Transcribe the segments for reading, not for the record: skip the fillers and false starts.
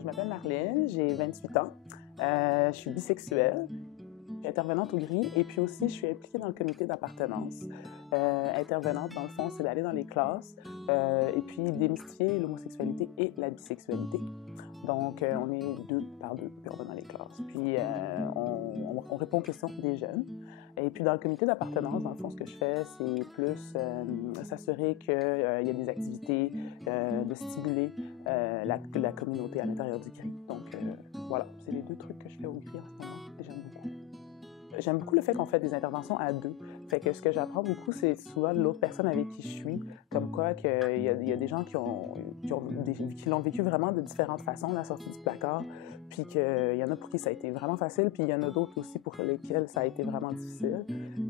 Je m'appelle Marlène, j'ai 28 ans. Je suis bisexuelle, je suis intervenante au GRI et puis aussi je suis impliquée dans le comité d'appartenance. Intervenante, dans le fond, c'est d'aller dans les classes et puis démystifier l'homosexualité et la bisexualité. Donc, on est deux par deux, puis on va dans les classes. Puis, on répond aux questions des jeunes. Et puis, dans le comité d'appartenance, dans le fond, ce que je fais, c'est plus s'assurer qu'il y a des activités, de stimuler la communauté à l'intérieur du GRI. Donc, voilà, c'est les deux trucs que je fais au GRI en ce moment et j'aime beaucoup. J'aime beaucoup le fait qu'on fait des interventions à deux. Fait que ce que j'apprends beaucoup, c'est souvent de l'autre personne avec qui je suis, comme quoi qu'il y a des gens qui l'ont vécu vraiment de différentes façons, la sortie du placard, puis qu'il y en a pour qui ça a été vraiment facile, puis il y en a d'autres aussi pour lesquels ça a été vraiment difficile.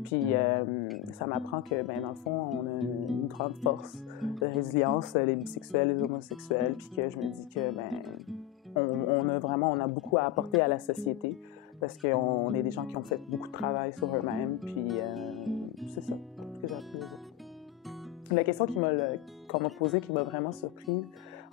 Puis ça m'apprend que, ben, dans le fond, on a une grande force de résilience, les bisexuels, les homosexuels, puis que je me dis que, ben, on a beaucoup à apporter à la société parce qu'on est des gens qui ont fait beaucoup de travail sur eux-mêmes, puis c'est ça, ce que j'ai appris aux autres. La question qu'on m'a posée qui m'a vraiment surprise,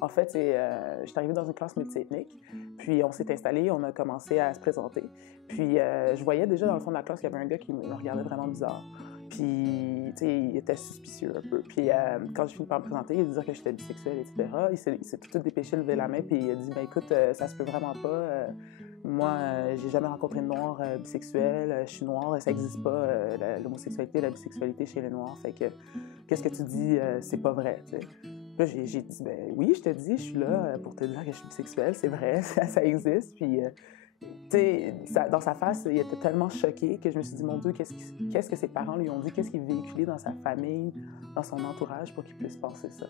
en fait, c'est je suis arrivée dans une classe multiethnique, puis on s'est installé, on a commencé à se présenter, puis je voyais déjà dans le fond de la classe qu'il y avait un gars qui me regardait vraiment bizarre. Puis, tu sais, il était suspicieux un peu. Puis, quand j'ai fini par me présenter, il disait que j'étais bisexuelle, etc. Il s'est tout de suite dépêché de lever la main, puis il a dit, ben écoute, ça se peut vraiment pas. Moi, j'ai jamais rencontré de noir bisexuel. Je suis noire, ça n'existe pas, l'homosexualité, la bisexualité chez les noirs. Fait que, qu'est-ce que tu dis, c'est pas vrai, tu sais. Là, j'ai dit, ben oui, je te dis, je suis là pour te dire que je suis bisexuelle, c'est vrai, ça existe. Puis, tu sais, dans sa face, il était tellement choqué que je me suis dit, mon Dieu, qu'est-ce que ses parents lui ont dit, qu'est-ce qu'il véhiculait dans sa famille, dans son entourage pour qu'il puisse penser ça.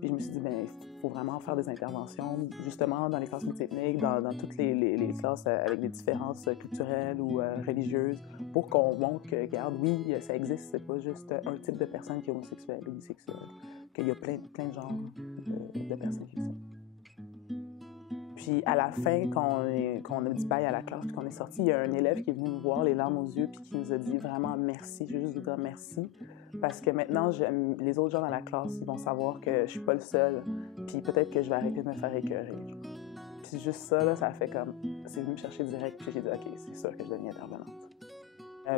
Puis je me suis dit, ben il faut vraiment faire des interventions, justement, dans les classes multiethniques, dans toutes les classes avec des différences culturelles ou religieuses, pour qu'on montre que, regarde, oui, ça existe, c'est pas juste un type de personne qui est homosexuelle ou bisexuelle, qu'il y a plein de genres de personnes qui le sont. Puis à la fin, quand on a dit bye à la classe, puis qu'on est sorti, il y a un élève qui est venu nous voir, les larmes aux yeux, puis qui nous a dit vraiment merci, je veux juste vous dire merci, parce que maintenant, les autres gens dans la classe, ils vont savoir que je suis pas le seul, puis peut-être que je vais arrêter de me faire écœurer. Puis juste ça, là, ça a fait comme, c'est venu me chercher direct, puis j'ai dit, OK, c'est sûr que je deviens intervenante.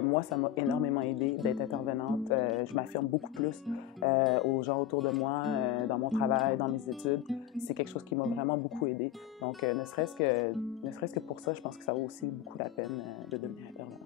Moi, ça m'a énormément aidé d'être intervenante. Je m'affirme beaucoup plus aux gens autour de moi, dans mon travail, dans mes études. C'est quelque chose qui m'a vraiment beaucoup aidé. Donc, ne serait-ce que pour ça, je pense que ça vaut aussi beaucoup la peine de devenir intervenante.